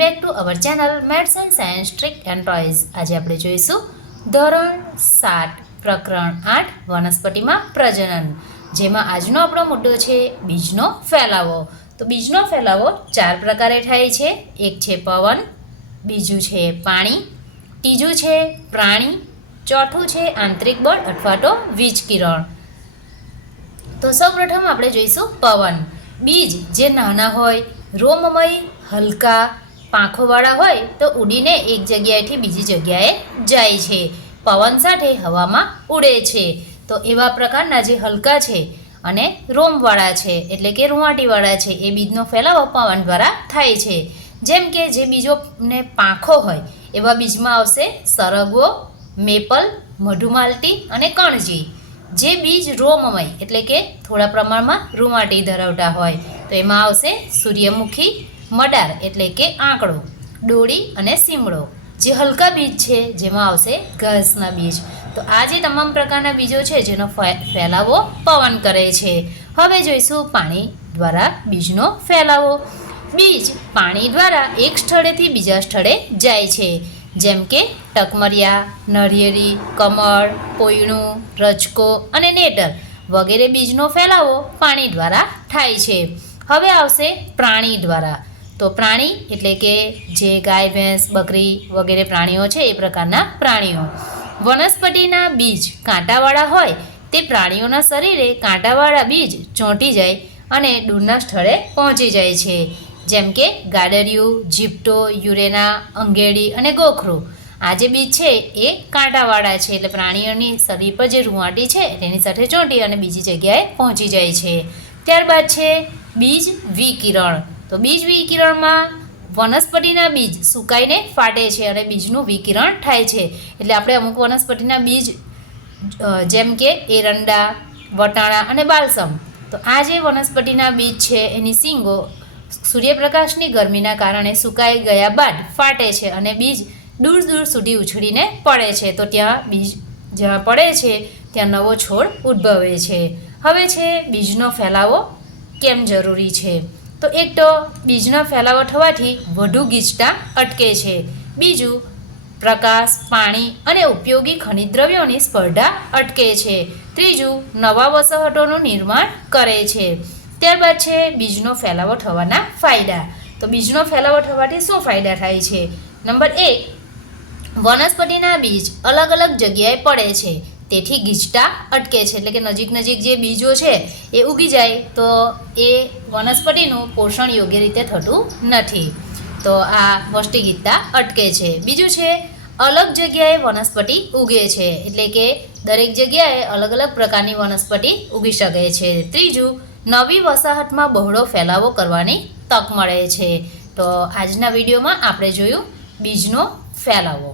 Back to our channel maths and science trick and toys. આજે આપણે જોઈશું ધોરણ સાત, પ્રકરણ આઠ, વનસ્પતિમાં પ્રજનન, જેમાં આજનો આપણો મુદ્દો છે બીજનો ફેલાવો. તો બીજનો ફેલાવો ચાર પ્રકારે થાય છે. એક છે પવન, બીજું છે પાણી, ત્રીજું છે પ્રાણી, ચોથું છે આંતરિક બળ અથવા તો વીજ કિરણ તો સૌપ્રથમ આપણે જોઈશું પવન. બીજ જે નાના હોય, રોમમય, હલકા પાંખોવાળા હોય તો ઉડીને એક જગ્યાએથી બીજી જગ્યાએ જાય છે. પવન સાથે હવામાં ઉડે છે. તો એવા પ્રકારના જે હલકા છે અને રોમવાળા છે, એટલે કે રૂંવાટીવાળા છે, એ બીજનો ફેલાવો પવન દ્વારા થાય છે. જેમ કે જે બીજોને પાંખો હોય, એવા બીજમાં આવશે સરગવો, મેપલ મધુમાલતી અને કણજી. જે બીજ રોમમય, એટલે કે થોડા પ્રમાણમાં રૂંવાટી ધરાવતા હોય, તો એમાં આવશે સૂર્યમુખી મડાર એટલે કે આંકડો, ડોળી અને સીમડો. જે હલકા બીજ છે, જેમાં આવશે ઘાસના બીજ. તો આ જે તમામ પ્રકારના બીજો છે, જેનો ફેલાવો પવન કરે છે. હવે જોઈશું પાણી દ્વારા બીજનો ફેલાવો. બીજ પાણી દ્વારા એક સ્થળેથી બીજા સ્થળે જાય છે. જેમ કે ટકમરિયા નરિયેળી કમળ, પોયણું, રજકો અને નેટર વગેરે બીજનો ફેલાવો પાણી દ્વારા થાય છે. હવે આવશે પ્રાણી દ્વારા. તો પ્રાણી એટલે કે જે ગાય, ભેંસ, બકરી વગેરે પ્રાણીઓ છે એ પ્રકારના પ્રાણીઓ. વનસ્પતિના બીજ કાંટાવાળા હોય તે પ્રાણીઓના શરીરે કાંટાવાળા બીજ ચોંટી જાય અને દૂરના સ્થળે પહોંચી જાય છે. જેમ કે ગાડરિયું, જીપટો, યુરેના, અંગેડી અને ગોખરું. આ જે બીજ છે એ કાંટાવાળા છે એટલે પ્રાણીઓની શરીર પર જે રૂંવાટી છે તેની સાથે ચોંટી અને બીજી જગ્યાએ પહોંચી જાય છે. ત્યારબાદ છે બીજ વિકિરણ. તો બીજ વિકિરણમાં વનસ્પતિના બીજ સુકાઈને ફાટે છે અને બીજનું વિકિરણ થાય છે. એટલે આપણે અમુક વનસ્પતિના બીજ જેમ કે એરંડા, વટાણા અને બાલસમ. તો આ જે વનસ્પતિના બીજ છે, એની સિંગો સૂર્યપ્રકાશની ગરમીના કારણે સુકાઈ ગયા બાદ ફાટે છે અને બીજ દૂર દૂર સુધી ઉછળીને પડે છે. તો ત્યાં બીજ જ્યાં પડે છે, ત્યાં નવો છોડ ઉદ્ભવે છે. હવે છે, બીજનો ફેલાવો કેમ જરૂરી છે? તો એક તો બીજનો ફેલાવો થવાથી વધુ ગીચતા અટકે છે. બીજું, પ્રકાશ, પાણી અને ઉપયોગી ખનિજ દ્રવ્યોની સ્પર્ધા અટકે છે. ત્રીજું, નવા વસાહતોનું નિર્માણ કરે છે. ત્યારબાદ છે બીજનો ફેલાવો થવાના ફાયદા. તો બીજનો ફેલાવો થવાથી શું ફાયદા થાય છે? નંબર એક, વનસ્પતિના બીજ અલગ અલગ જગ્યાએ પડે છે. તેથી ગીચતા અટકે છે. એટલે કે નજીક નજીક જે બીજો છે એ ઉગી જાય. તો એ વનસ્પતિનું પોષણ યોગ્ય રીતે થતું નથી. તો આ વષ્ટિગીતતા અટકે છે. બીજું છે, અલગ જગ્યાએ વનસ્પતિ ઉગે છે. એટલે કે દરેક જગ્યાએ અલગ અલગ પ્રકારની વનસ્પતિ ઉગી શકે છે. ત્રીજું, નવી વસાહતમાં બહોળો ફેલાવો કરવાની તક મળે છે. તો આજના વિડીયોમાં આપણે જોયું બીજનો ફેલાવો.